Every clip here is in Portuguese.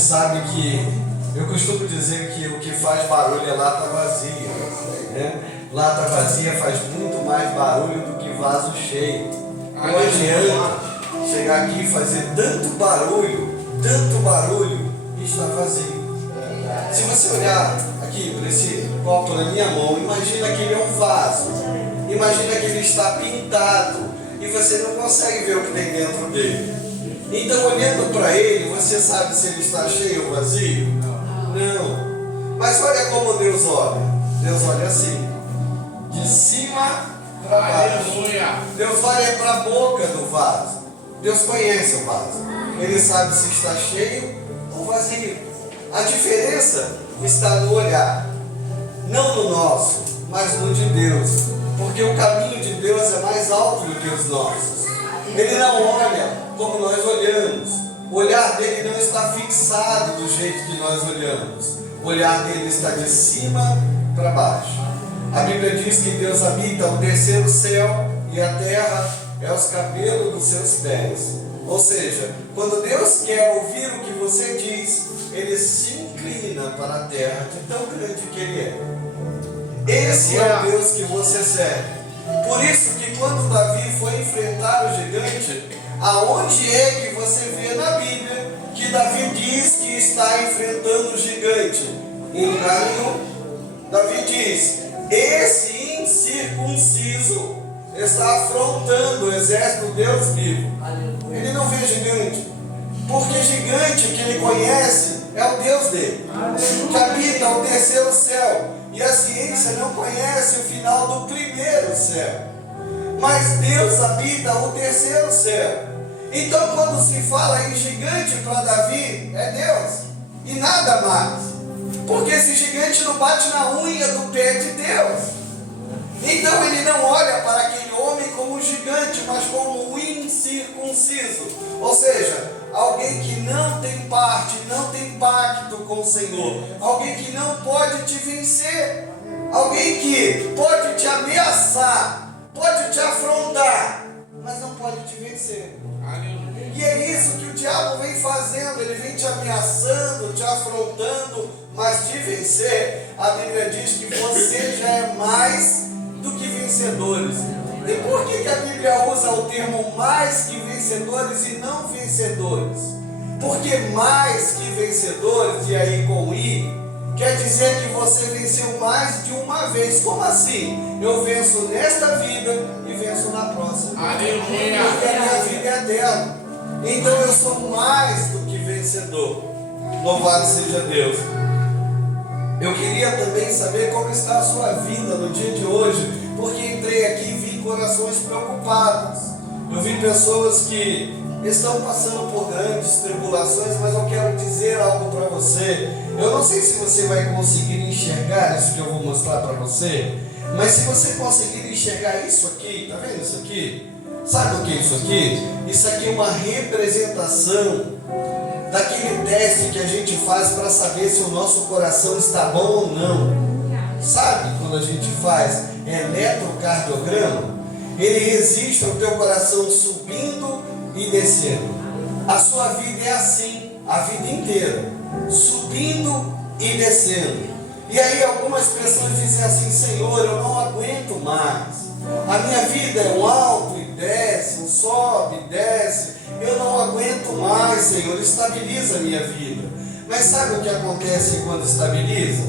sabe que eu costumo dizer que o que faz barulho é lata vazia, né? Lata vazia faz muito mais barulho do que vaso cheio. Não adianta chegar aqui e fazer tanto barulho e estar vazio. Se você olhar aqui para esse copo na minha mão, imagina que ele é um vaso. Imagina que ele está pintado e você não consegue ver o que tem dentro dele. Então, olhando para ele, você sabe se ele está cheio ou vazio? Não. Mas olha como Deus olha. Deus olha assim, de cima para baixo. Deus olha para a boca do vaso. Deus conhece o vaso. Ele sabe se está cheio ou vazio. A diferença está no olhar. Não no nosso, mas no de Deus. Porque o caminho de Deus é mais alto do que os nossos. Ele não olha como nós olhamos. O olhar dele não está fixado do jeito que nós olhamos. O olhar dele está de cima para baixo. A Bíblia diz que Deus habita o terceiro céu e a terra é os cabelos dos seus pés. Ou seja, quando Deus quer ouvir o que você diz, ele se inclina para a terra de tão grande que ele é. Esse é o Deus que você serve. Por isso que quando Davi foi enfrentar o gigante, aonde é que você vê na Bíblia que Davi diz que está enfrentando o gigante? Em lugar nenhum. Davi diz: esse incircunciso está afrontando o exército do Deus vivo. Ele não vê gigante, porque gigante que ele conhece é o Deus dele, que habita o terceiro céu. E a ciência não conhece o final do primeiro céu. Mas Deus habita o terceiro céu. Então, quando se fala em gigante para Davi, é Deus e nada mais. Porque esse gigante não bate na unha do pé de Deus. Então ele não olha para aquele homem como um gigante, mas como um incircunciso. Ou seja, alguém que não tem parte, não tem pacto com o Senhor. Alguém que não pode te vencer. Alguém que pode te ameaçar, pode te afrontar, mas não pode te vencer. E é isso que o diabo vem fazendo. Ele vem te ameaçando, te afrontando, mas te vencer. A Bíblia diz que você já é mais do que vencedores. E por que a Bíblia usa o termo mais que vencedores e não vencedores? Porque mais que vencedores, e aí com I, quer dizer que você venceu mais de uma vez. Como assim? Eu venço nesta vida e venço na próxima. Aleluia! Porque a minha vida é eterna. Então eu sou mais do que vencedor. Louvado seja Deus. Eu queria também saber como está a sua vida no dia de hoje, porque entrei aqui e vi corações preocupados. Eu vi pessoas que estão passando por grandes tribulações, mas eu quero dizer algo para você. Eu não sei se você vai conseguir enxergar isso que eu vou mostrar para você, mas se você conseguir enxergar isso aqui, tá vendo isso aqui? Sabe o que é isso aqui? Isso aqui é uma representação daquele teste que a gente faz para saber se o nosso coração está bom ou não. Sabe quando a gente faz eletrocardiograma? Ele registra o teu coração subindo e descendo. A sua vida é assim, a vida inteira, subindo e descendo. E aí algumas pessoas dizem assim: Senhor, eu não aguento mais. A minha vida é um alto e desce, um sobe e desce. Eu não aguento mais, Senhor, estabiliza a minha vida. Mas sabe o que acontece quando estabiliza?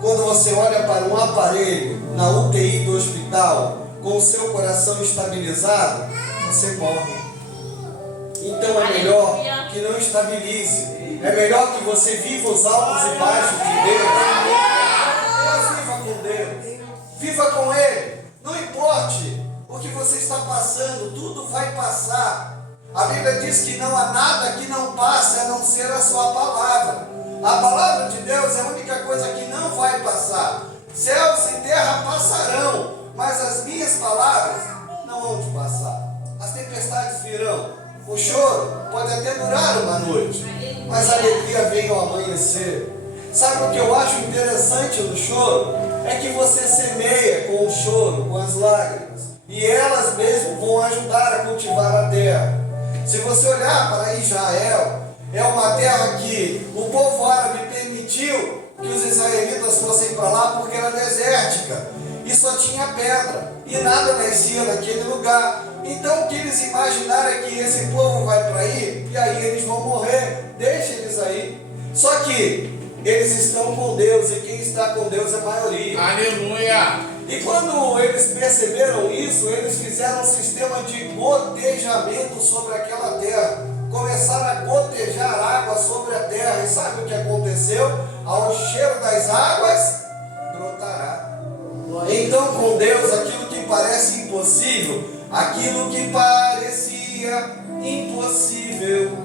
Quando você olha para um aparelho na UTI do hospital, com o seu coração estabilizado, você morre. Então é melhor que não estabilize. É melhor que você viva os altos e baixos de Deus. Mas viva com Deus. Viva com Ele. Não importe o que você está passando, tudo vai passar. A Bíblia diz que não há nada que não passe a não ser a sua palavra. A palavra de Deus é a única coisa que não vai passar. Céus e terra passarão, mas as minhas palavras não vão te passar. As tempestades virão. O choro pode até durar uma noite, mas a alegria vem ao amanhecer. Sabe o que eu acho interessante no choro? É que você semeia com o choro, com as lágrimas, e elas mesmo vão ajudar a cultivar a terra. Se você olhar para Israel, é uma terra que o tinha pedra e nada nascia naquele lugar. Então o que eles imaginaram é que esse povo vai para aí e aí eles vão morrer, deixa eles aí. Só que eles estão com Deus e quem está com Deus é a maioria. Aleluia! E quando eles perceberam isso, eles fizeram um sistema de gotejamento sobre aquela terra. Começaram a gotejar água sobre a terra. E sabe o que aconteceu? Ao cheiro das águas, brotará. Então, com Deus, aquilo que parece impossível, aquilo que parecia impossível,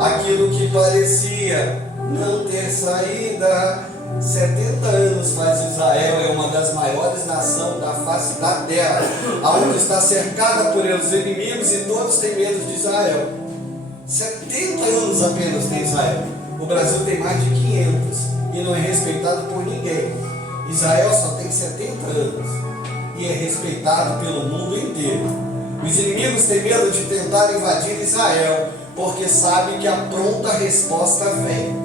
aquilo que parecia não ter saída. 70 anos faz Israel, é uma das maiores nações da face da terra, aonde está cercada por seus inimigos e todos têm medo de Israel. 70 anos apenas tem Israel. O Brasil tem mais de 500 e não é respeitado por ninguém. Israel só tem 70 anos e é respeitado pelo mundo inteiro. Os inimigos têm medo de tentar invadir Israel, porque sabem que a pronta resposta vem.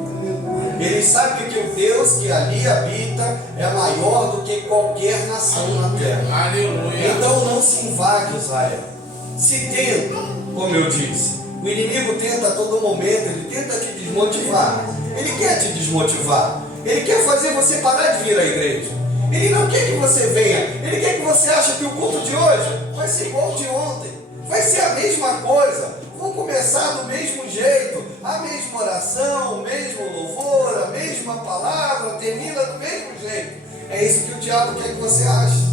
Eles sabem que o Deus que ali habita é maior do que qualquer nação na terra. Aleluia. Então não se invade Israel. Se tenta, como eu disse, o inimigo tenta a todo momento, ele tenta te desmotivar. Ele quer te desmotivar. Ele quer fazer você parar de vir à igreja. Ele não quer que você venha. Ele quer que você ache que o culto de hoje vai ser igual ao de ontem. Vai ser a mesma coisa. Vão começar do mesmo jeito, a mesma oração, o mesmo louvor, a mesma palavra, termina do mesmo jeito. É isso que o diabo quer que você ache.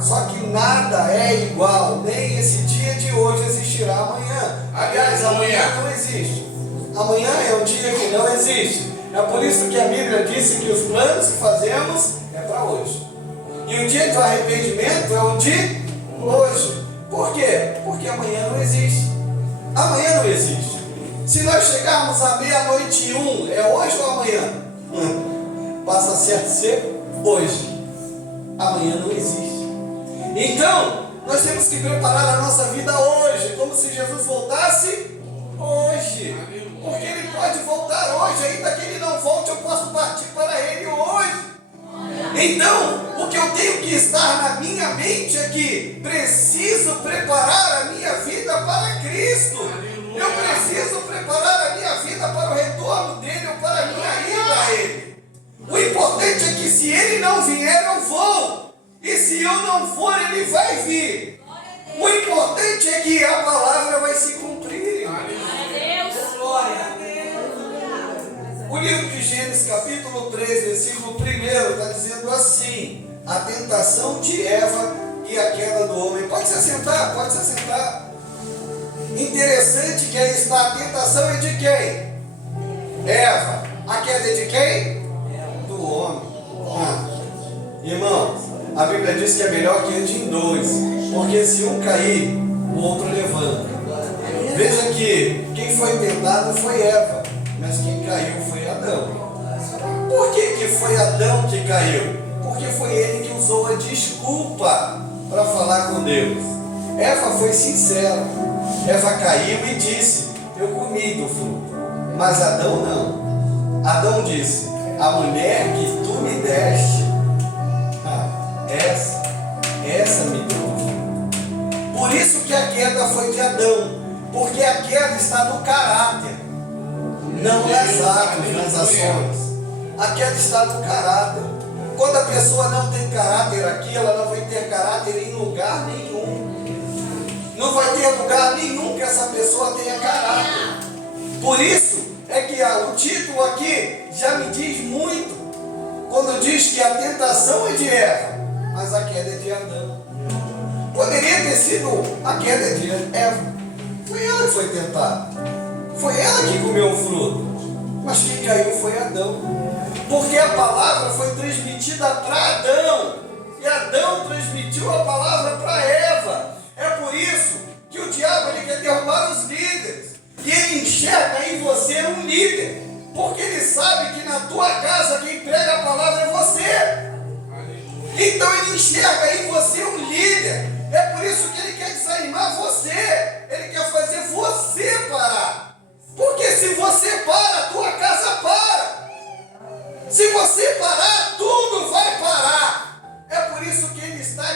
Só que nada é igual, nem esse dia de hoje existirá amanhã. Aliás, amanhã não existe. Amanhã é um dia que não existe. É por isso que a Bíblia disse que os planos que fazemos é para hoje. E o dia do arrependimento é o de hoje. Por quê? Porque amanhã não existe. Amanhã não existe. Se nós chegarmos à 00:01, é hoje ou amanhã? Passa a ser hoje. Amanhã não existe. Então, nós temos que preparar a nossa vida hoje, como se Jesus voltasse hoje. Porque Ele pode voltar hoje, ainda que Ele não volte, eu posso partir para Ele hoje. Então, o que eu tenho que estar na minha mente é que preciso preparar a minha vida para Cristo. Eu preciso preparar a minha vida para o retorno dEle ou para a minha ida a Ele. O importante é que se Ele não vier, eu vou. E se eu não for, Ele vai vir. O importante é que a palavra vai se cumprir. O livro de Gênesis, capítulo 3, versículo 1, está dizendo assim: a tentação de Eva e a queda do homem. Pode se assentar, pode se assentar. Interessante que aí está, a tentação é de quem? Eva. A queda é de quem? Do homem. Irmãos, a Bíblia diz que é melhor que ande em dois, porque se um cair, o outro levanta. Veja que quem foi tentado foi Eva, mas quem caiu foi Adão. Por que foi Adão que caiu? Porque foi ele que usou a desculpa para falar com Deus. Eva foi sincera. Eva caiu e disse: eu comi do fruto. Mas Adão não. Adão disse: a mulher que tu me deste, essa me deu do fruto. Por isso que a queda foi de Adão. Porque a queda está no caráter, não nas atos, nas ações. A queda está no caráter. Quando a pessoa não tem caráter aqui, ela não vai ter caráter em lugar nenhum. Não vai ter lugar nenhum que essa pessoa tenha caráter. Por isso é que o título aqui já me diz muito. Quando diz que a tentação é de Eva, mas a queda é de Adão. Poderia ter sido a queda de Eva. Foi ela que foi tentada. Foi ela que comeu o fruto. Mas quem caiu foi Adão. Porque a palavra foi transmitida para Adão. E Adão transmitiu a palavra para Eva. É por isso que o diabo ele quer derrubar os líderes. E ele enxerga em você um líder. Porque ele sabe que na tua casa quem prega a palavra é você. Então ele enxerga em você um líder. É por isso que ele quer desanimar você. Ele quer fazer você parar. Porque se você para, a tua casa para. Se você parar, tudo vai parar. É por isso que ele está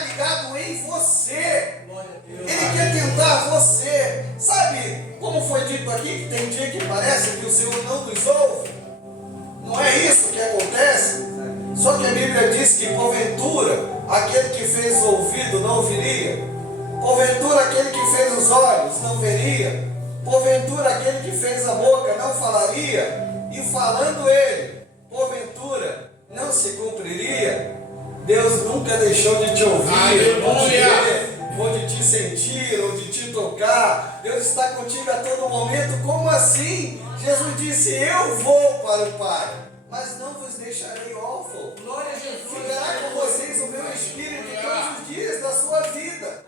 você. Sabe como foi dito aqui, que tem dia que parece que o Senhor não nos ouve? Não é isso que acontece? Só que a Bíblia diz que porventura aquele que fez o ouvido não ouviria, porventura aquele que fez os olhos não veria, porventura aquele que fez a boca não falaria, e falando ele, porventura não se cumpriria. Deus nunca deixou de te ouvir, ou de ver, ou de te sentir, ou de te tocar. Deus está contigo a todo momento. Como assim? Jesus disse: eu vou para o Pai, mas não vos deixarei órfãos. Glória a Jesus. Ficará com vocês o meu Espírito todos os dias da sua vida.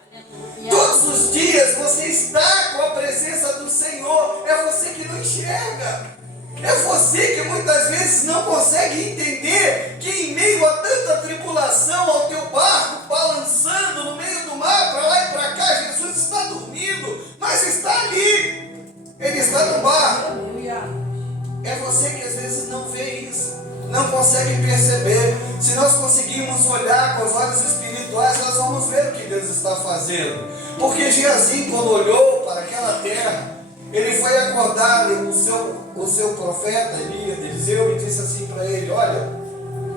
Todos os dias você está com a presença do Senhor. É você que não enxerga. É você que muitas vezes não consegue entender que em meio a tanta tribulação, ao teu barco balançando no meio do mar, para lá e para cá, Jesus está dormindo, mas está ali. Ele está no barco. É você que às vezes não vê isso, não consegue perceber. Se nós conseguirmos olhar com os olhos espirituais, nós vamos ver o que Deus está fazendo. Porque Geazi, quando olhou para aquela terra, ele foi acordar o seu profeta Eliseu, e disse assim para ele: olha,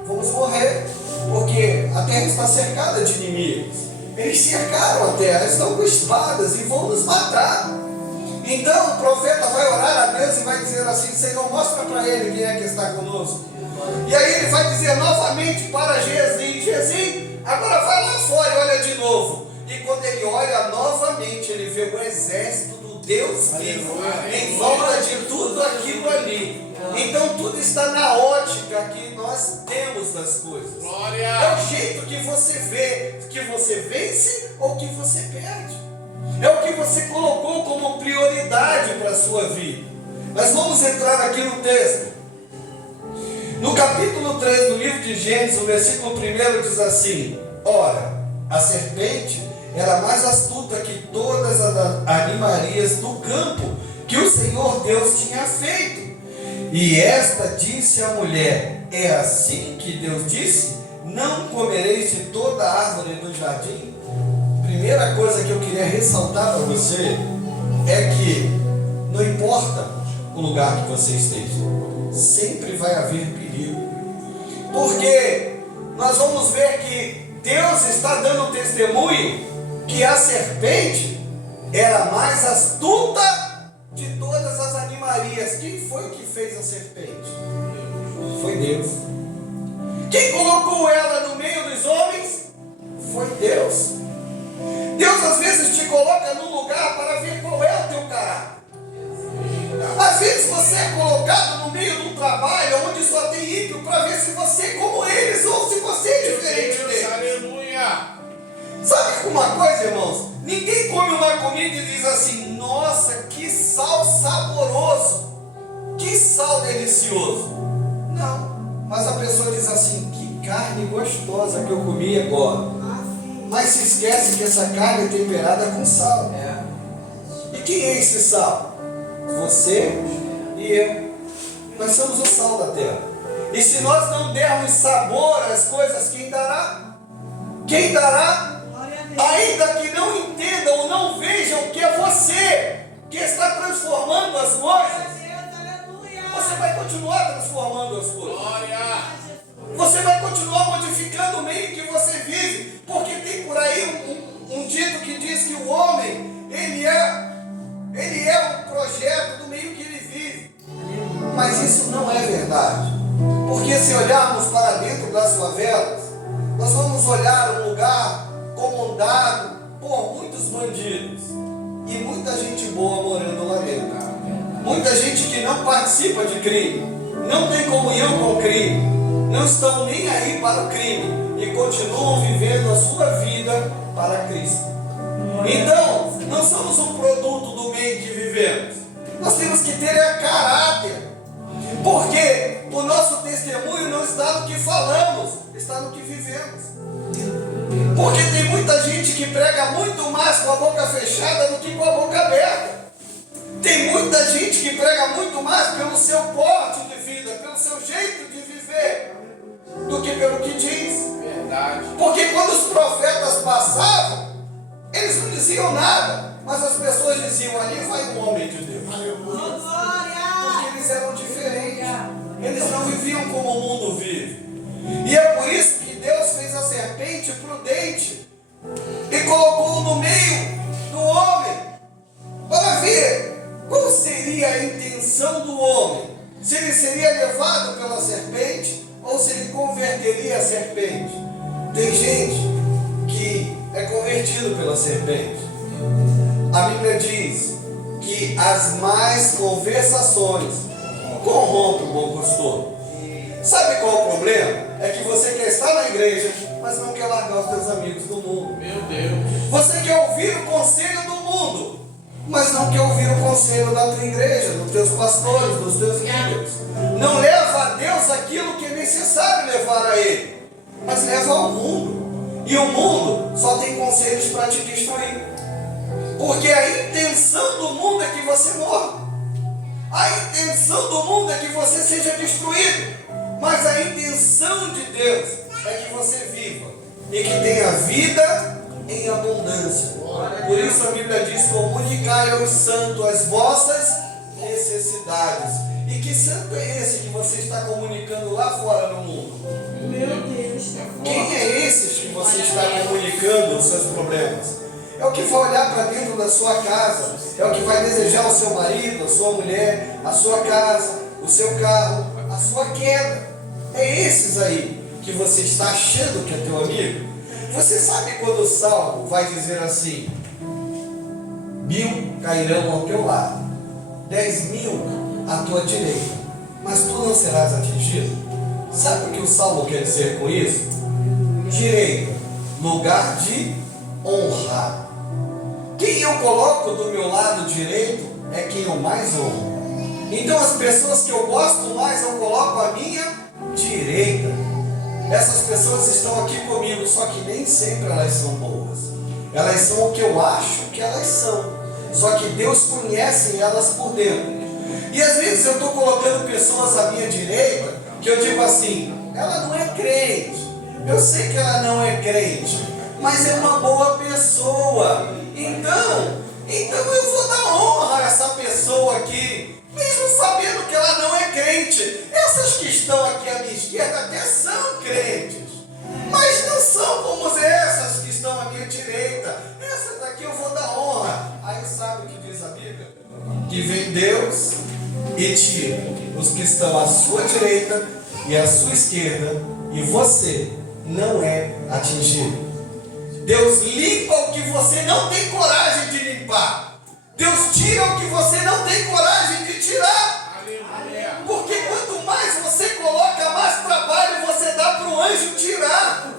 vamos morrer, porque a terra está cercada de inimigos. Eles cercaram a terra, estão com espadas e vão nos matar. Então o profeta vai orar a Deus e vai dizer assim: Senhor, mostra para ele quem é que está conosco. E aí ele vai dizer novamente para Geazi: Geazi, agora vai lá fora e olha de novo. E quando ele olha novamente, ele vê o exército do Deus vivo em volta de tudo aquilo ali. Então tudo está na ótica que nós temos das coisas. É o jeito que você vê, que você vence ou que você perde. É o que você colocou como prioridade para a sua vida. Mas vamos entrar aqui no texto. No capítulo 3 do livro de Gênesis, o versículo 1 diz assim: ora, a serpente era mais astuta que todas as animarias do campo que o Senhor Deus tinha feito. E esta disse à mulher: é assim que Deus disse: não comereis de toda a árvore do jardim? Primeira coisa que eu queria ressaltar para você é que não importa o lugar que você esteja, sempre vai haver perigo. Porque nós vamos ver que Deus está dando testemunho que a serpente era mais astuta de todas as animarias. Quem foi que fez a serpente? Foi Deus. Quem colocou ela no meio dos homens? Foi Deus. Deus às vezes te coloca num lugar para ver qual é o teu caráter. Às vezes você é colocado no meio de um trabalho onde só tem ímpio para ver se você é como eles ou se você é diferente deles. Aleluia. Sabe uma coisa, irmãos? Ninguém come uma comida e diz assim: nossa, que sal saboroso, que sal delicioso. Não, mas a pessoa diz assim: que carne gostosa que eu comi agora. Mas se esquece que essa carne é temperada com sal. E quem é esse sal? Você e eu. Nós somos o sal da terra. E se nós não dermos sabor às coisas, quem dará? Quem dará? Ainda que não entendam ou não vejam que é você que está transformando as coisas, você vai continuar transformando as coisas. Você vai continuar modificando o meio que você vive. Porque tem por aí um dito que diz que o homem, ele é um projeto do meio que ele vive. Mas isso não é verdade. Porque se olharmos para dentro das favelas, nós vamos olhar um lugar comandado por muitos bandidos e muita gente boa morando lá dentro. Muita gente que não participa de crime, não tem comunhão com o crime, não estão nem aí para o crime e continuam vivendo a sua vida para Cristo. Então, não somos um produto do meio que vivemos. Nós temos que ter caráter. Porque o nosso testemunho não está no que falamos, está no que vivemos. Porque tem muita gente que prega muito mais com a boca fechada do que com a boca aberta. Tem muita gente que prega muito mais pelo seu porte de vida, pelo seu jeito de viver, do que pelo que diz. Verdade. Porque quando os profetas passavam, eles não diziam nada. Mas as pessoas diziam, ali vai um homem de Deus. Porque eles eram diferentes. Eles não viviam como o mundo vive. E é por isso que Deus fez a serpente prudente e colocou no meio do homem, para ver qual seria a intenção do homem. Se ele seria levado pela serpente ou se ele converteria a serpente. Tem gente que é convertido pela serpente. A Bíblia diz que as más conversações corrompem o bom costume. Sabe qual é o problema? É que você quer estar na igreja, mas não quer largar os teus amigos do mundo. Meu Deus. Você quer ouvir o conselho do mundo, mas não quer ouvir o conselho da tua igreja, dos teus pastores, dos teus líderes. Não leva a Deus aquilo que é necessário levar a Ele, mas leva ao mundo. E o mundo só tem conselhos para te destruir. Porque a intenção do mundo é que você morra. A intenção do mundo é que você seja destruído. Mas a intenção de Deus é que você viva e que tenha vida em abundância. Por isso a Bíblia diz: comunicai aos santos as vossas necessidades. E que santo é esse que você está comunicando lá fora no mundo? Meu Deus. Quem é esses que você está comunicando os seus problemas? É o que vai olhar para dentro da sua casa, é o que vai desejar o seu marido, a sua mulher, a sua casa, o seu carro, a sua queda. É esses aí que você está achando que é teu amigo. Você sabe quando o Salmo vai dizer assim: 1000 cairão ao teu lado, 10.000 à tua direita, mas tu não serás atingido. Sabe o que o Salmo quer dizer com isso? Direita, lugar de honrar. Quem eu coloco do meu lado direito é quem eu mais honro. Então as pessoas que eu gosto mais, eu coloco a minha direita. Essas pessoas estão aqui comigo, só que nem sempre elas são boas. Elas são o que eu acho que elas são. Só que Deus conhece elas por dentro. E às vezes eu estou colocando pessoas à minha direita, que eu digo assim: ela não é crente. Eu sei que ela não é crente, mas é uma boa pessoa. Então eu vou dar honra a essa pessoa aqui, mesmo sabendo que ela não é crente. Essas que estão aqui à minha esquerda até são crentes, mas não são como essas que estão à minha direita. Essas daqui eu vou dar honra. Aí sabe o que diz a Bíblia? Que vem Deus e tira os que estão à sua direita e à sua esquerda, e você não é atingido. Deus limpa o que você não tem coragem de limpar. Deus tira o que você não tem coragem de tirar. Porque quanto mais você coloca, mais trabalho você dá para o anjo tirar.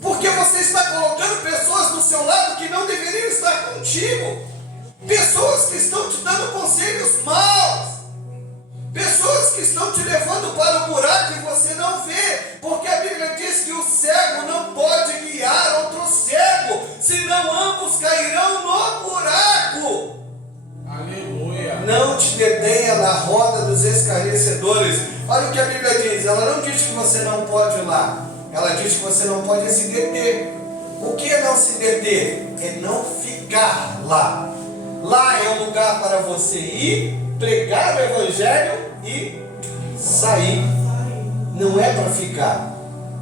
Porque você está colocando pessoas do seu lado que não deveriam estar contigo. Pessoas que estão te dando conselhos maus. Pessoas que estão te levando para o buraco e você não vê. Porque a Bíblia diz que o cego não pode guiar outro cego, senão ambos cairão no buraco. Aleluia. Não te detenha na roda dos escarnecedores. Olha o que a Bíblia diz. Ela não diz que você não pode ir lá. Ela diz que você não pode se deter. O que é não se deter? É não ficar lá. Lá é um lugar para você ir, pregar o Evangelho e sair. Não é para ficar.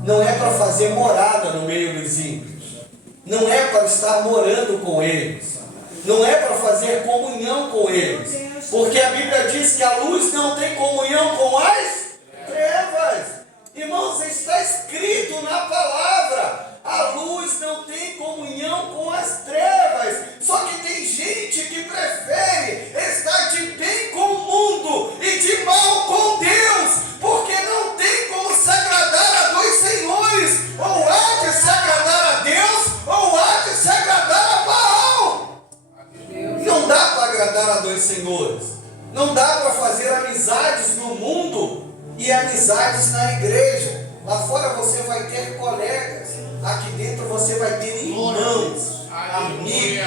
Não é para fazer morada no meio dos ímpios. Não é para estar morando com eles. Não é para fazer comunhão com eles. Porque a Bíblia diz que a luz não tem comunhão com as trevas. Irmãos, está escrito na palavra: a luz não tem comunhão com as trevas. Só que tem gente que prefere estar de bem com o mundo e de mal com Deus, porque não tem como se agradar a dois senhores. Ou há de se agradar a Deus, ou há de se agradar a Baal. Não dá para agradar a dois senhores. Não dá para fazer amizades no mundo e amizades na igreja. Lá fora você vai ter colegas, aqui dentro você vai ter irmãos, amigos,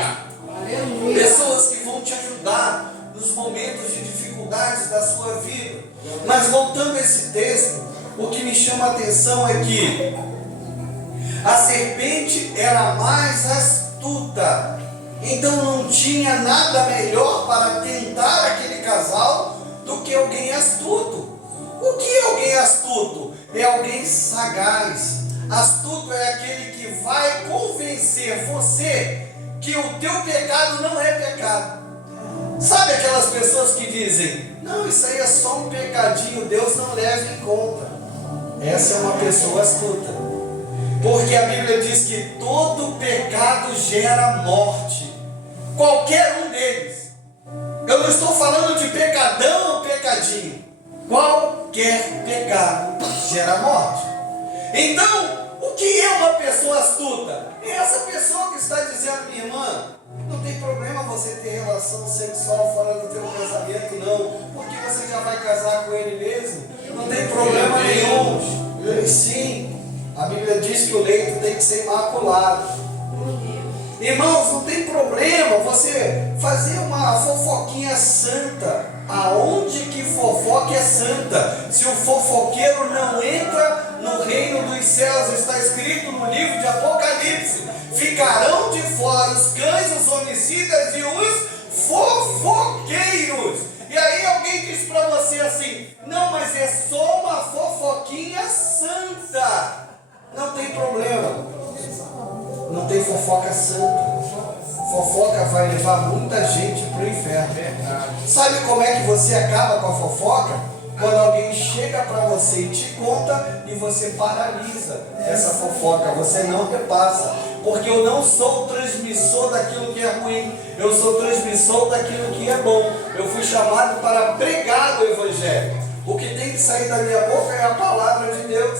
pessoas que vão te ajudar nos momentos de dificuldades da sua vida. Mas voltando a esse texto, o que me chama a atenção é que a serpente era mais astuta Então não tinha nada melhor para tentar aquele casal do que alguém astuto. O que é alguém astuto? É alguém sagaz. Astuto é aquele que vai convencer você que o teu pecado não é pecado. Sabe aquelas pessoas que dizem: não, isso aí é só um pecadinho, Deus não leva em conta. Essa é uma pessoa astuta. Porque a Bíblia diz que todo pecado gera morte. Qualquer um deles. Eu não estou falando de pecadão ou pecadinho. Qualquer pecado gera morte. Então, o que é uma pessoa astuta? É essa pessoa que está dizendo: minha irmã, não tem problema você ter relação sexual fora do teu casamento, não, porque você já vai casar com ele mesmo. Não tem problema nenhum. Sim, a Bíblia diz que o leito tem que ser imaculado. Irmãos, não tem problema você fazer uma fofoquinha santa. Aonde que fofoca é santa? Se o fofoqueiro não entra no reino dos céus, está escrito no livro de Apocalipse: ficarão de fora os cães, os homicidas e os fofoqueiros. E aí alguém diz para você assim: não, mas é só uma fofoquinha santa. Não tem problema. Não tem fofoca santa. Fofoca vai levar muita gente para o inferno. Sabe como é que você acaba com a fofoca? Quando alguém chega para você e te conta e você paralisa essa fofoca, você não repassa. Porque eu não sou transmissor daquilo que é ruim, eu sou transmissor daquilo que é bom. Eu fui chamado para pregar o Evangelho. O que tem que sair da minha boca é a palavra de Deus.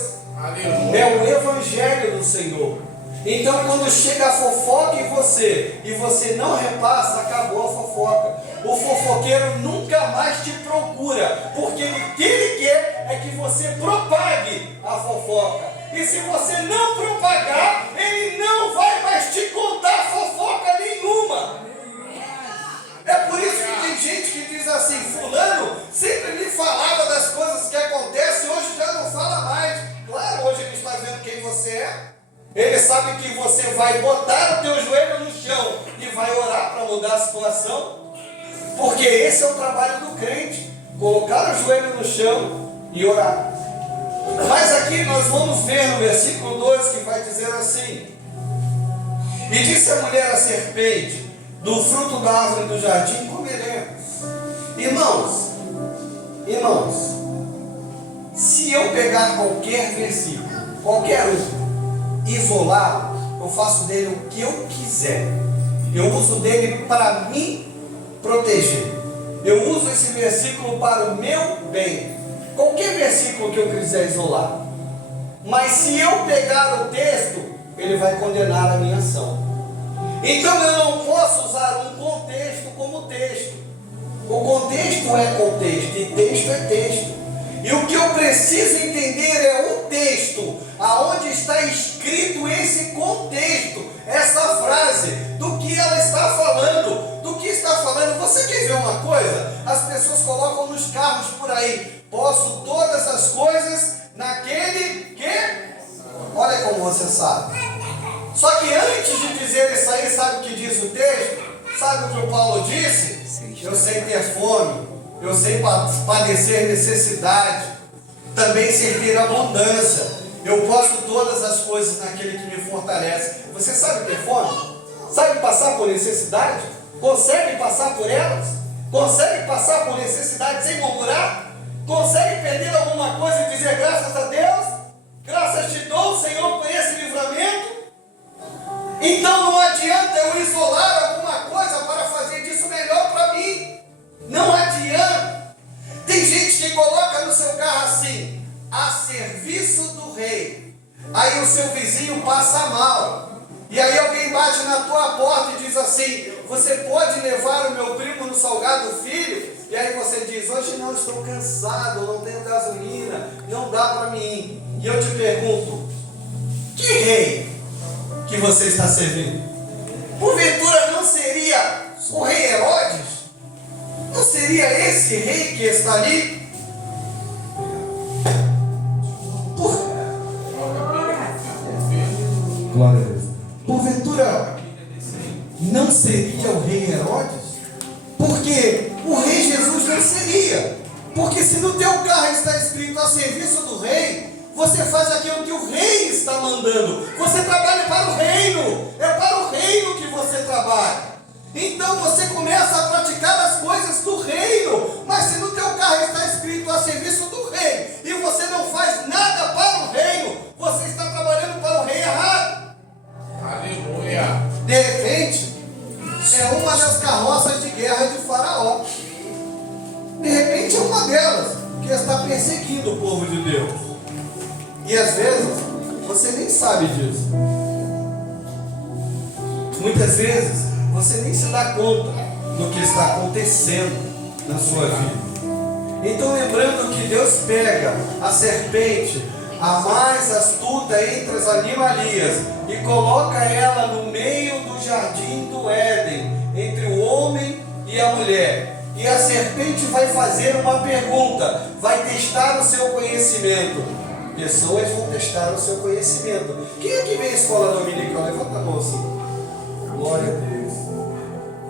É o Evangelho do Senhor. Então quando chega a fofoca em você e você não repassa, acabou a fofoca. O fofoqueiro nunca mais te procura, porque o que ele quer é que você propague a fofoca. E se você não propagar, ele não vai mais te contar fofoca nenhuma. É por isso que tem gente que diz assim: fulano sempre me falava das coisas que acontecem, hoje já não fala mais. Claro, hoje ele está vendo quem você é. Ele sabe que você vai botar o teu joelho no chão e vai orar para mudar a situação. Porque esse é o trabalho do crente: colocar o joelho no chão e orar. Mas aqui nós vamos ver no versículo 2 que vai dizer assim: e disse a mulher à serpente: do fruto da árvore do jardim comeremos. Irmãos, se eu pegar qualquer versículo, qualquer um, isolar, eu faço dele o que eu quiser. Eu uso dele para me proteger. Eu uso esse versículo para o meu bem. Qualquer versículo que eu quiser isolar. Mas se eu pegar o texto, ele vai condenar a minha ação. Então eu não posso usar um contexto como texto. O contexto é contexto e texto é texto. E o que eu preciso entender é o texto, aonde está escrito esse contexto, essa frase, do que ela está falando, do que está falando. Você quer ver uma coisa? As pessoas colocam nos carros por aí: posso todas as coisas naquele que... Olha como você sabe. Só que antes de dizer isso aí, sabe o que diz o texto? Sabe o que o Paulo disse? Eu sei ter fome, eu sei padecer necessidade, também sei ter abundância. Eu posso todas as coisas naquele que me fortalece. Você sabe ter fome? Sabe passar por necessidade? Consegue passar por elas? Consegue passar por necessidade sem murmurar? Consegue perder alguma coisa e dizer graças a Deus? Graças te dou, Senhor, por esse livramento? Então não adianta eu isolar alguma coisa para fazer disso melhor para mim. Não adianta. Tem gente que coloca no seu carro assim: a serviço do rei. Aí o seu vizinho passa mal. E aí alguém bate na tua porta e diz assim: você pode levar o meu primo no Salgado Filho? E aí você diz: hoje não, estou cansado, não tenho gasolina, não dá para mim ir. E eu te pergunto: que rei que você está servindo? Porventura não seria o rei Herodes? Não seria esse rei que está ali? Glória a Deus. Porventura não seria o rei Herodes? Porque o rei Jesus não seria. Porque se no teu carro está escrito a serviço do rei, você faz aquilo que o rei está mandando. Você trabalha para o reino. É para o reino que você trabalha. Então você começa a praticar as coisas do reino. Mas se no teu carro está escrito a serviço do rei e você não faz nada para o reino, você está trabalhando para o rei errado. Aleluia. De repente, é uma das carroças de guerra de Faraó. De repente é uma delas que está perseguindo o povo de Deus. E às vezes você nem sabe disso. Muitas vezes você nem se dá conta do que está acontecendo na sua vida. Então, lembrando que Deus pega a serpente, a mais astuta entre as animalias, e coloca ela no meio do jardim do Éden, entre o homem e a mulher. E a serpente vai fazer uma pergunta, vai testar o seu conhecimento. Pessoas vão testar o seu conhecimento. Quem é que vem à escola dominical? Levanta a mão assim. Glória a Deus.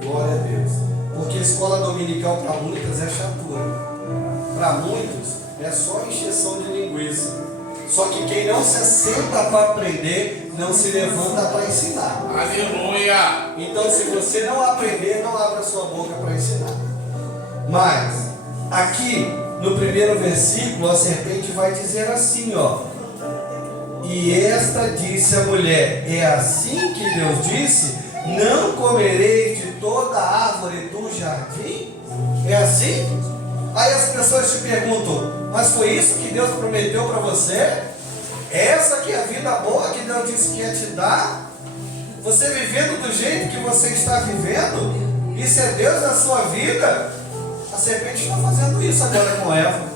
Glória a Deus. Porque a escola dominical para muitas é chatura. Para muitos é só encheção de linguiça. Só que quem não se assenta para aprender, não se levanta para ensinar. Aleluia. Então, se você não aprender, não abra sua boca para ensinar. Mas, aqui no primeiro versículo, a serpente vai dizer assim, ó. E esta disse à mulher: é assim que Deus disse, não comereis de toda a árvore do jardim? É assim? Aí as pessoas te perguntam: mas foi isso que Deus prometeu para você? Essa que é a vida boa que Deus disse que ia te dar? Você vivendo do jeito que você está vivendo? Isso é Deus na sua vida? A serpente está fazendo isso agora com Eva.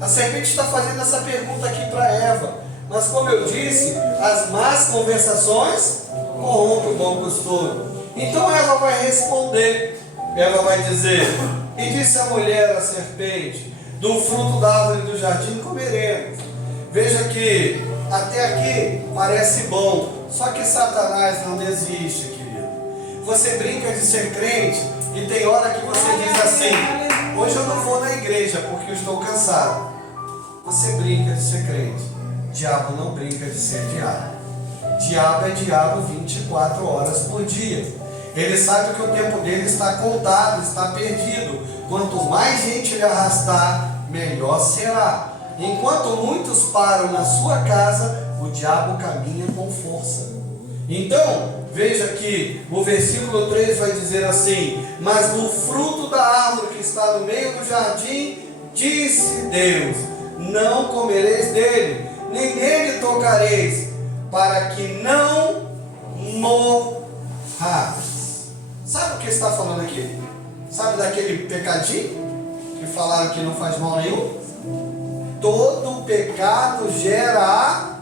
A serpente está fazendo essa pergunta aqui para Eva. Mas como eu disse, as más conversações corrompem o bom costume. Então Eva vai responder. Eva vai dizer: e disse a mulher à serpente: do fruto da árvore do jardim comeremos. Veja que até aqui parece bom, só que Satanás não desiste, querido. Você brinca de ser crente e tem hora que você diz assim: hoje eu não vou na igreja porque eu estou cansado. Você brinca de ser crente. Diabo não brinca de ser diabo. Diabo é diabo 24 horas por dia. Ele sabe que o tempo dele está contado, está perdido. Quanto mais gente ele arrastar, melhor será. Enquanto muitos param na sua casa, o diabo caminha com força. Então, veja que o versículo 3 vai dizer assim: mas no fruto da árvore que está no meio do jardim, disse Deus: não comereis dele, nem nele tocareis, para que não morrais. Sabe o que está falando aqui? Sabe daquele pecadinho que falaram que não faz mal nenhum? Todo pecado gera a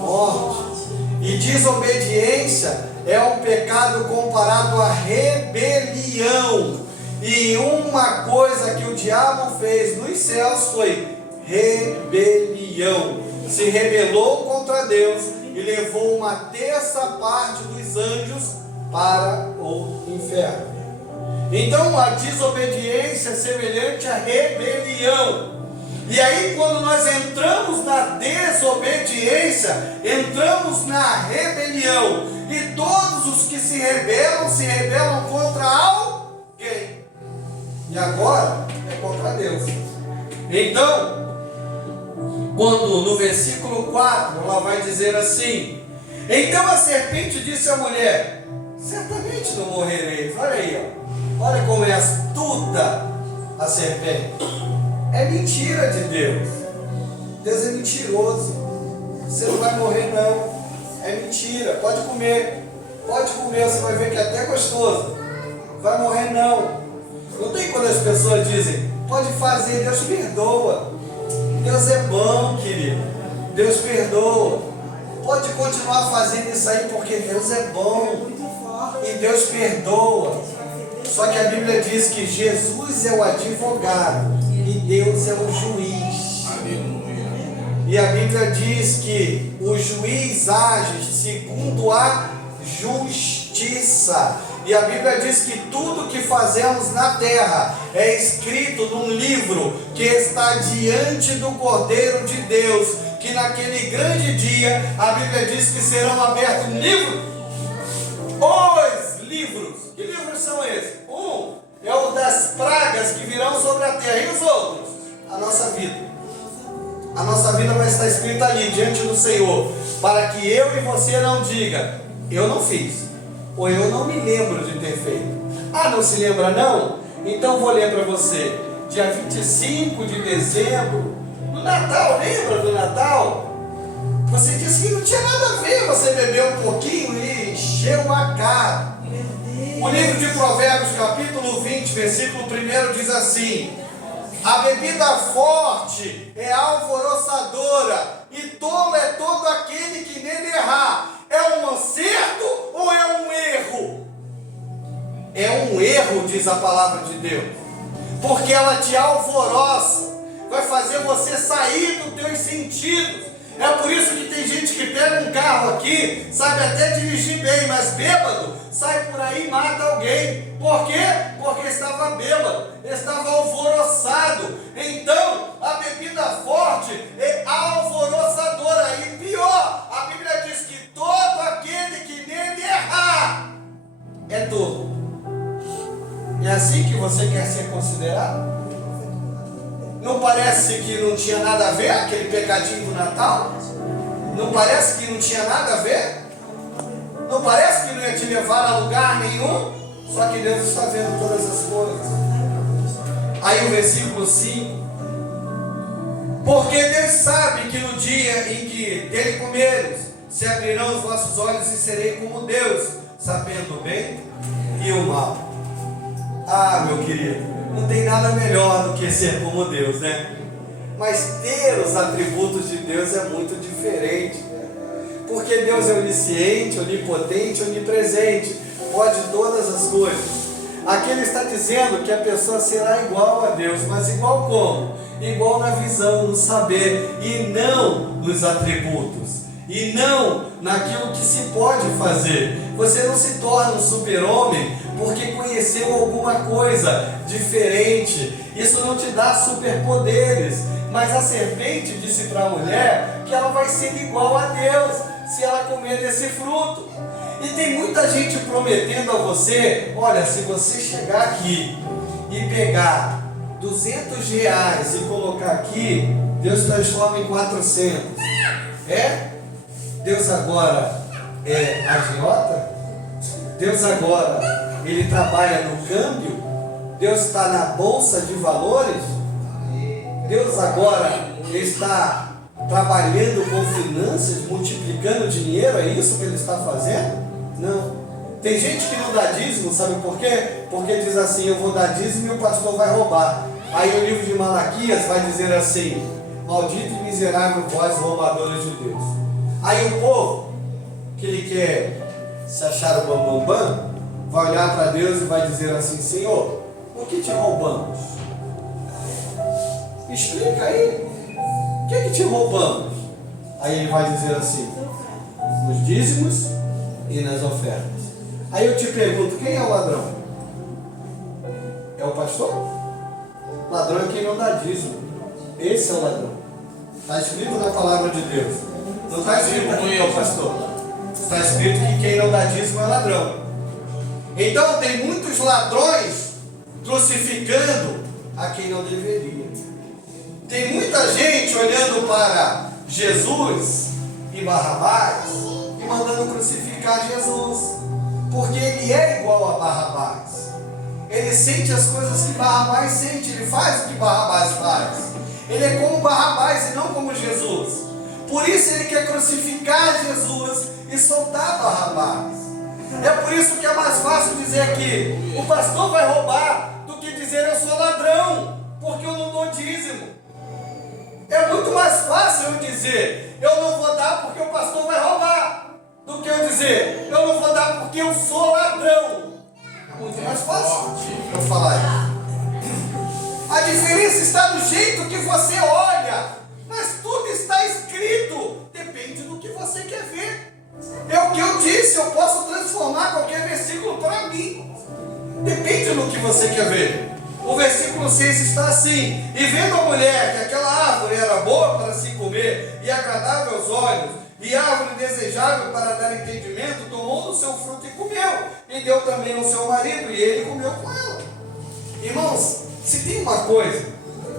morte. E desobediência é um pecado comparado à rebelião. E uma coisa que o diabo fez nos céus foi rebelião. Se rebelou contra Deus e levou uma terça parte dos anjos para o inferno. Então a desobediência é semelhante à rebelião. E aí, quando nós entramos na desobediência, entramos na rebelião. E todos os que se rebelam contra alguém. E agora é contra Deus. Então, quando no versículo 4 ela vai dizer assim: então a serpente disse à mulher: certamente não morrereis. Olha aí, ó. Olha como é astuta a serpente. É mentira de Deus. Deus é mentiroso. Você não vai morrer não. É mentira. Pode comer. Pode comer, você vai ver que é até gostoso. Vai morrer não. Não tem quando as pessoas dizem: pode fazer, Deus perdoa. Deus é bom, querido. Deus perdoa. Pode continuar fazendo isso aí porque Deus é bom. E Deus perdoa. Só que a Bíblia diz que Jesus é o advogado e Deus é o juiz. Aleluia. E a Bíblia diz que o juiz age segundo a justiça. E a Bíblia diz que tudo que fazemos na terra é escrito num livro que está diante do Cordeiro de Deus, que naquele grande dia a Bíblia diz que serão abertos os livros. Que livros são esses? Um é o das pragas que virão sobre a terra. E os outros? A nossa vida. A nossa vida vai estar escrita ali, diante do Senhor, para que eu e você não diga, eu não fiz, ou eu não me lembro de ter feito. Ah, não se lembra não? Então vou ler para você. Dia 25 de dezembro, no Natal, lembra do Natal? Você disse que não tinha nada a ver, você bebeu um pouquinho e encheu a cara. O livro de Provérbios, capítulo 20, versículo 1 diz assim: a bebida forte é alvoroçadora, e tolo é todo aquele que nele errar. É um acerto ou é um erro? É um erro, diz a palavra de Deus, porque ela te alvoroça, vai fazer você sair dos teus sentidos. É por isso que tem gente que pega um carro aqui, sabe até dirigir bem, mas bêbado, sai por aí e mata alguém. Por quê? Porque estava bêbado, estava alvoroçado. Então, a bebida forte é alvoroçadora. E pior, a Bíblia diz que todo aquele que nele errar é tolo. É assim que você quer ser considerado? Não parece que não tinha nada a ver aquele pecadinho do Natal? Não parece que não tinha nada a ver? Não parece que não ia te levar a lugar nenhum? Só que Deus está vendo todas as coisas. Aí o versículo 5: porque Deus sabe que no dia em que dele comeres, se abrirão os vossos olhos e serei como Deus, sabendo o bem e o mal. Ah, meu querido, não tem nada melhor do que ser como Deus, né? Mas ter os atributos de Deus é muito diferente, porque Deus é onisciente, onipotente, onipresente, pode todas as coisas. Aqui ele está dizendo que a pessoa será igual a Deus, mas igual como? Igual na visão, no saber, e não nos atributos, e não naquilo que se pode fazer. Você não se torna um super-homem porque conheceu alguma coisa diferente. Isso não te dá superpoderes. Mas a serpente disse para a mulher que ela vai ser igual a Deus se ela comer desse fruto. E tem muita gente prometendo a você: olha, se você chegar aqui e pegar R$200 e colocar aqui, Deus transforma em 400. Deus agora é agiota? Deus agora, ele trabalha no câmbio? Deus está na bolsa de valores? Deus agora está trabalhando com finanças, multiplicando dinheiro? É isso que ele está fazendo? Não. Tem gente que não dá dízimo, sabe por quê? Porque diz assim: eu vou dar dízimo e o pastor vai roubar. Aí o livro de Malaquias vai dizer assim: maldito e miserável vós, roubadores de Deus. Aí o povo, que ele quer se achar o bambambam, vai olhar para Deus e vai dizer assim: Senhor, o que te roubamos? Explica aí, o que te roubamos? Aí ele vai dizer assim: nos dízimos e nas ofertas. Aí eu te pergunto: quem é o ladrão? É o pastor? Ladrão é quem não dá dízimo. Esse é o ladrão. Está escrito na palavra de Deus. Não está escrito aqui, é o pastor. Está escrito que quem não dá dízimo é ladrão. Então tem muitos ladrões crucificando a quem não deveria. Tem muita gente olhando para Jesus e Barrabás e mandando crucificar Jesus, porque ele é igual a Barrabás. Ele sente as coisas que Barrabás sente, ele faz o que Barrabás faz. Ele é como Barrabás e não como Jesus. Por isso ele quer crucificar Jesus e soltar Barrabás. É por isso que é mais fácil dizer que o pastor vai roubar do que dizer eu sou ladrão, porque eu não dou dízimo. É muito mais fácil eu dizer eu não vou dar porque o pastor vai roubar, do que eu dizer eu não vou dar porque eu sou ladrão. É muito mais fácil eu falar isso. A diferença está no jeito que você olha, mas tudo está escrito, depende do que você quer ver. É o que eu disse, eu posso transformar qualquer versículo para mim. você quer ver? O versículo 6 está assim: e vendo a mulher que aquela árvore era boa para se comer e agradável aos olhos, e árvore desejável para dar entendimento, tomou do seu fruto e comeu, e deu também ao seu marido, e ele comeu com ela. Irmãos, se tem uma coisa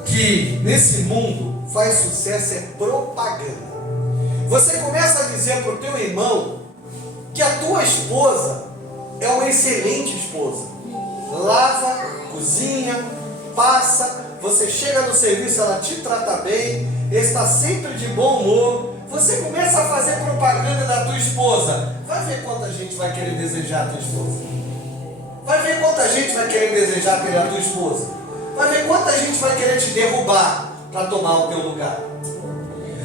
que nesse mundo faz sucesso, é propaganda. Você começa a dizer para o teu irmão que a tua esposa é uma excelente esposa. Lava, cozinha, passa, você chega no serviço, ela te trata bem, está sempre de bom humor. Você começa a fazer propaganda da tua esposa. Vai ver quanta gente vai querer desejar a tua esposa. Vai ver quanta gente vai querer desejar ter a tua esposa. Vai ver quanta gente vai querer te derrubar para tomar o teu lugar.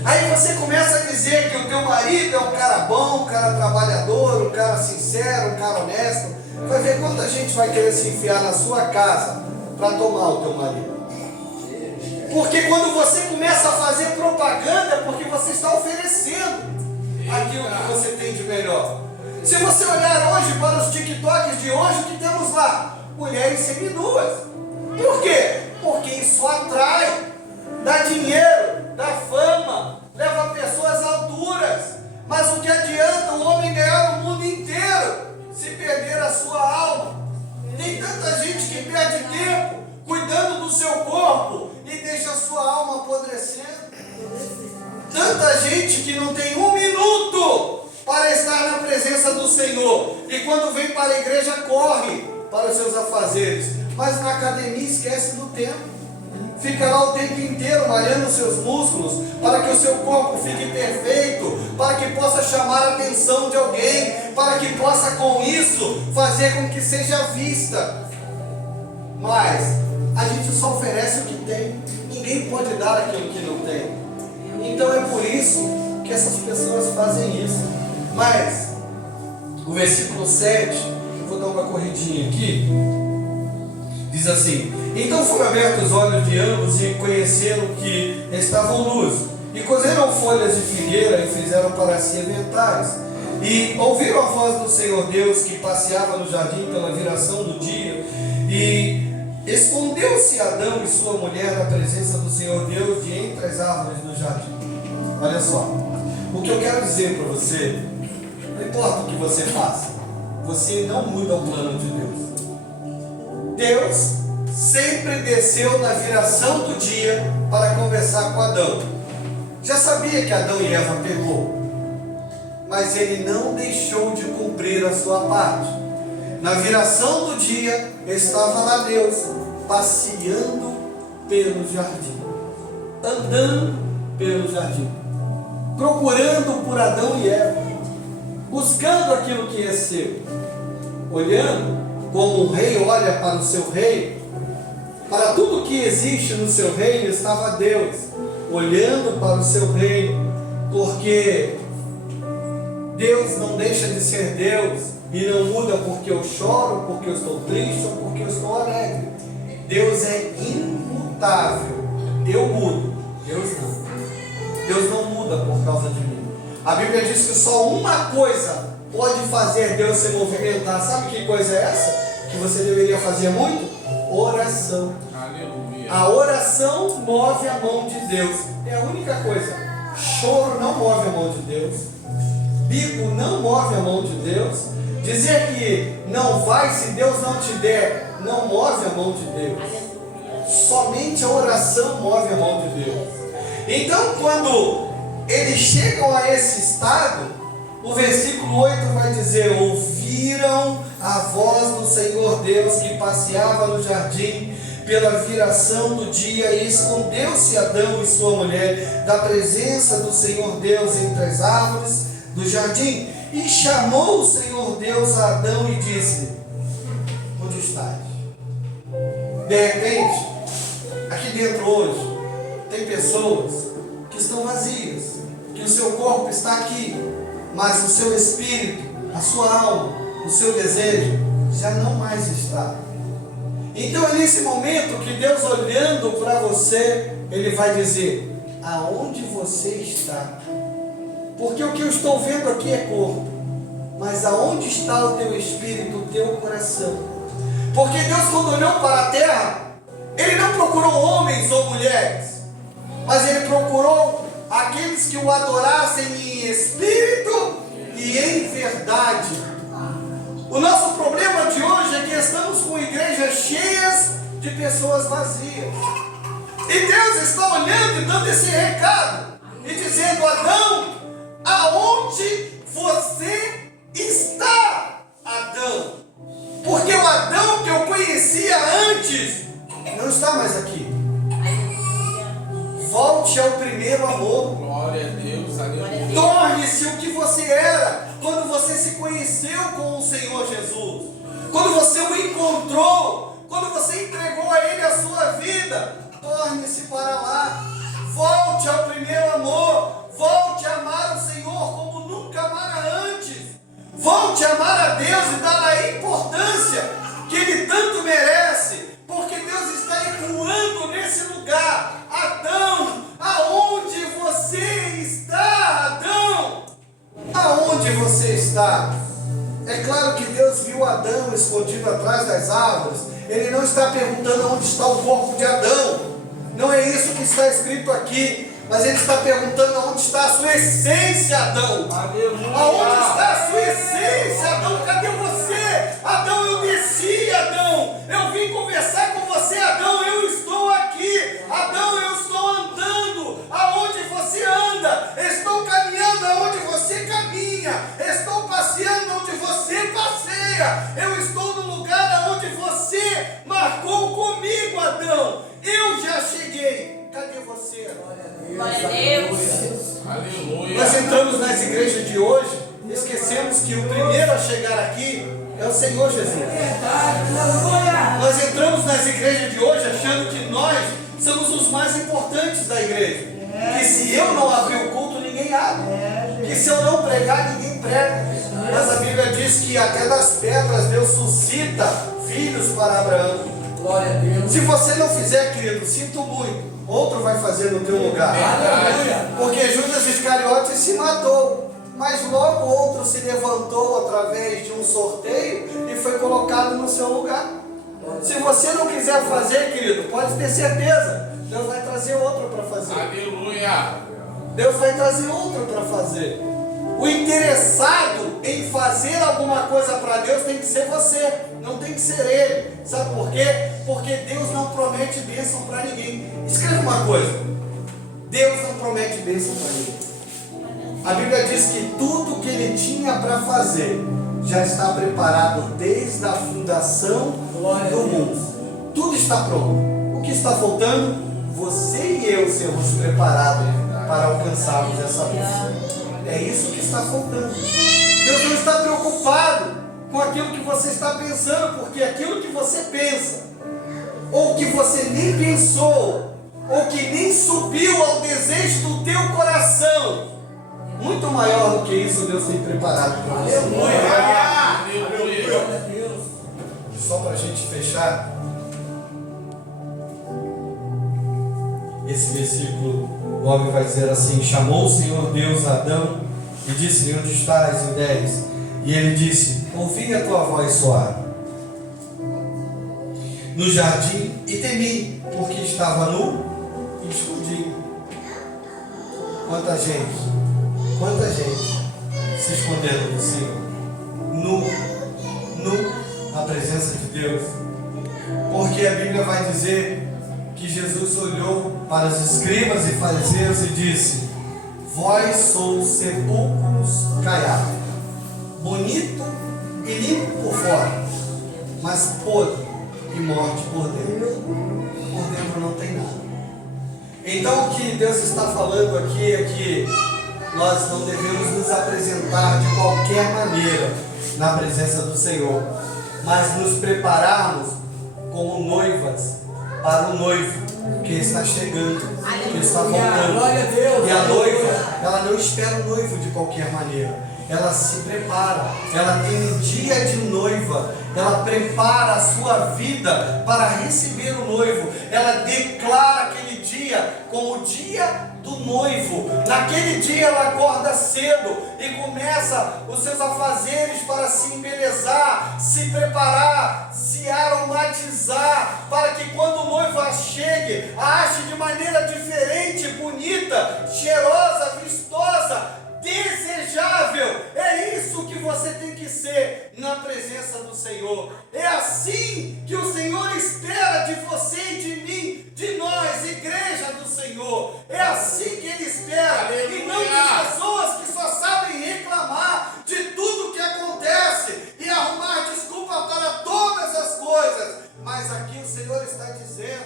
Aí você começa a dizer que o teu marido é um cara bom, um cara trabalhador, um cara sincero, um cara honesto. Vai ver quanta gente vai querer se enfiar na sua casa para tomar o teu marido. Porque quando você começa a fazer propaganda, é porque você está oferecendo aquilo que você tem de melhor. Se você olhar hoje para os TikToks de hoje, o que temos lá? Mulheres seminuas. Por quê? Porque isso atrai, dá dinheiro, dá fama, leva pessoas a alturas. Mas o que adianta o homem ganhar o mundo inteiro se perder a sua alma? Tem tanta gente que perde tempo cuidando do seu corpo e deixa a sua alma apodrecendo. Tanta gente que não tem um minuto para estar na presença do Senhor, e quando vem para a igreja corre para os seus afazeres, mas na academia esquece do tempo. Fica lá o tempo inteiro malhando os seus músculos para que o seu corpo fique perfeito, para que possa chamar a atenção de alguém, para que possa com isso fazer com que seja vista. Mas a gente só oferece o que tem. Ninguém pode dar aquilo que não tem. Então é por isso que essas pessoas fazem isso. Mas o versículo 7, vou dar uma corridinha aqui, diz assim: então foram abertos os olhos de ambos e conheceram que estavam nus, e cozeram folhas de figueira e fizeram para si aventais, e ouviram a voz do Senhor Deus que passeava no jardim pela viração do dia, e escondeu-se Adão e sua mulher na presença do Senhor Deus de entre as árvores do jardim. Olha só, o que eu quero dizer para você, não importa o que você faça, você não muda o plano de Deus. Deus sempre desceu na viração do dia para conversar com Adão. Já sabia que Adão e Eva pecou, mas ele não deixou de cumprir a sua parte. Na viração do dia estava lá Deus, passeando pelo jardim, andando pelo jardim, procurando por Adão e Eva, buscando aquilo que é seu, olhando como um rei olha para o seu reino. Para tudo que existe no seu reino estava Deus, olhando para o seu reino, porque Deus não deixa de ser Deus e não muda porque eu choro, porque eu estou triste ou porque eu estou alegre. Deus é imutável. Eu mudo, Deus não. Deus não muda por causa de mim. A Bíblia diz que só uma coisa pode fazer Deus se movimentar. Sabe que coisa é essa? Que você deveria fazer muito? Oração. Aleluia. A oração move a mão de Deus. É a única coisa. Choro não move a mão de Deus. Bico não move a mão de Deus. Dizer que não vai se Deus não te der, não move a mão de Deus. Somente a oração move a mão de Deus. Então, quando eles chegam a esse estado, o versículo 8 vai dizer: ouviram a voz do Senhor Deus que passeava no jardim pela viração do dia, e escondeu-se Adão e sua mulher da presença do Senhor Deus entre as árvores do jardim. E chamou o Senhor Deus a Adão e disse: onde estás? De repente, aqui dentro hoje, tem pessoas que estão vazias, que o seu corpo está aqui, mas o seu espírito, a sua alma, o seu desejo já não mais está. Então é nesse momento que Deus, olhando para você, Ele vai dizer: aonde você está? Porque o que eu estou vendo aqui é corpo, mas aonde está o teu espírito, o teu coração? Porque Deus, quando olhou para a terra, Ele não procurou homens ou mulheres, mas Ele procurou aqueles que o adorassem em espírito e em verdade. O nosso problema de hoje é que estamos com igrejas cheias de pessoas vazias. E Deus está olhando e dando esse recado e dizendo: Adão, aonde você está, Adão? Porque o Adão que eu conhecia antes não está mais aqui. Volte ao primeiro amor. Glória a Deus, aleluia. Torne-se o que você era quando você se conheceu com o Senhor Jesus, quando você o encontrou, quando você entregou a Ele a sua vida. Torne-se para lá. Volte ao primeiro amor. Volte a amar o Senhor como nunca amara antes. Volte a amar a Deus e dar a importância que Ele tanto merece, porque Deus está ecoando nesse lugar. Adão, aonde você está, Adão? Aonde você está? É claro que Deus viu Adão escondido atrás das árvores. Ele não está perguntando onde está o corpo de Adão. Não é isso que está escrito aqui. Mas Ele está perguntando onde está a sua essência, Adão. Aleluia. Aonde está a sua essência, Adão? Cadê você? Adão, eu desci, Adão. Eu vim conversar com você, Adão. Eu estou aqui. Adão, eu estou andando aonde você anda. Estou caminhando aonde você caminha. Estou passeando onde você passeia. Eu estou no lugar aonde você marcou comigo, Adão. Eu já cheguei. Cadê você? Glória a Deus. Aleluia. Nós entramos nas igrejas de hoje, esquecemos que o primeiro a chegar aqui é o Senhor Jesus. Nós entramos nas igrejas de hoje achando que nós somos os mais importantes da igreja. Que se eu não abrir o culto, ninguém abre. Que se eu não pregar, ninguém prega. Mas a Bíblia diz que até das pedras Deus suscita filhos para Abraão. Glória a Deus. Se você não fizer, querido, sinto muito. Outro vai fazer no teu lugar. Verdade. Porque Judas Iscariote se matou, mas logo outro se levantou através de um sorteio e foi colocado no seu lugar. Se você não quiser fazer, querido, pode ter certeza, Deus vai trazer outro para fazer. Aleluia. Deus vai trazer outro para fazer. O interessado em fazer alguma coisa para Deus tem que ser você, não tem que ser Ele. Sabe por quê? Porque Deus não promete bênção para ninguém. Escreva uma coisa: Deus não promete bênção para ninguém. A Bíblia diz que tudo que Ele tinha para fazer já está preparado desde a fundação do mundo. Tudo está pronto. O que está faltando? Você e eu sermos preparados para alcançarmos essa bênção. É isso que está faltando. Deus não está preocupado com aquilo que você está pensando, porque aquilo que você pensa, ou que você nem pensou, ou que nem subiu ao desejo do teu coração, muito maior do que isso Deus tem preparado para você. Aleluia. Só para a gente fechar esse versículo, o homem vai dizer assim: chamou o Senhor Deus a Adão e disse-lhe: onde estás? Em 10. E ele disse: ouvi a tua voz soar no jardim e temi, porque estava nu e escondi. Quanta gente se escondendo do Senhor, nu na presença de Deus. Porque a Bíblia vai dizer que Jesus olhou para os escribas e fariseus e disse: vós sois sepulcros caiados, bonito e limpo por fora, mas podre e morte por dentro. Por dentro não tem nada. Então o que Deus está falando aqui é que nós não devemos nos apresentar de qualquer maneira na presença do Senhor, mas nos prepararmos como noivas para o noivo que está chegando, que está voltando. Glória a Deus. E a noiva, ela não espera o noivo de qualquer maneira. Ela se prepara, ela tem um dia de noiva, ela prepara a sua vida para receber o noivo. Ela declara aquele dia como o dia do noivo. Naquele dia ela acorda cedo e começa os seus afazeres para se embelezar, se preparar, se aromatizar, para que quando o noivo a chegue, a ache de maneira diferente, bonita, cheirosa, vistosa, desejável. É isso que você tem que ser na presença do Senhor. É assim que o Senhor espera de você e de mim, de nós, igreja do Senhor. É assim que Ele espera. E não de pessoas que só sabem reclamar de tudo que acontece e arrumar desculpa para todas as coisas. Mas aqui o Senhor está dizendo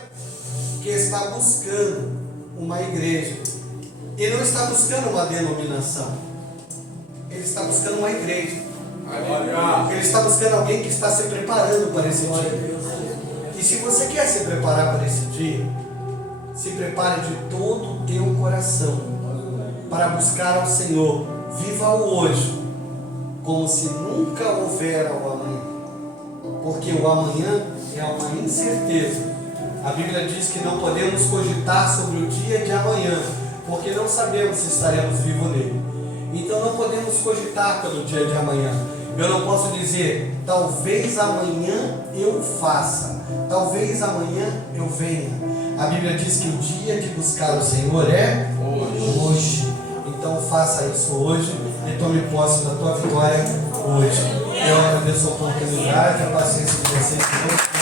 que está buscando uma igreja. Ele não está buscando uma denominação. Ele está buscando uma igreja. Ele está buscando alguém que está se preparando para esse dia. E se você quer se preparar para esse dia, se prepare de todo o teu coração para buscar ao Senhor. Viva o hoje como se nunca houvera o amanhã, porque o amanhã é uma incerteza. A Bíblia diz que não podemos cogitar sobre o dia de amanhã, porque não sabemos se estaremos vivos nele. Então não podemos cogitar pelo dia de amanhã. Eu não posso dizer, talvez amanhã eu faça, talvez amanhã eu venha. A Bíblia diz que o dia de buscar o Senhor é hoje. Então faça isso hoje e tome posse da tua vitória hoje. Eu agradeço a oportunidade, a paciência de vocês.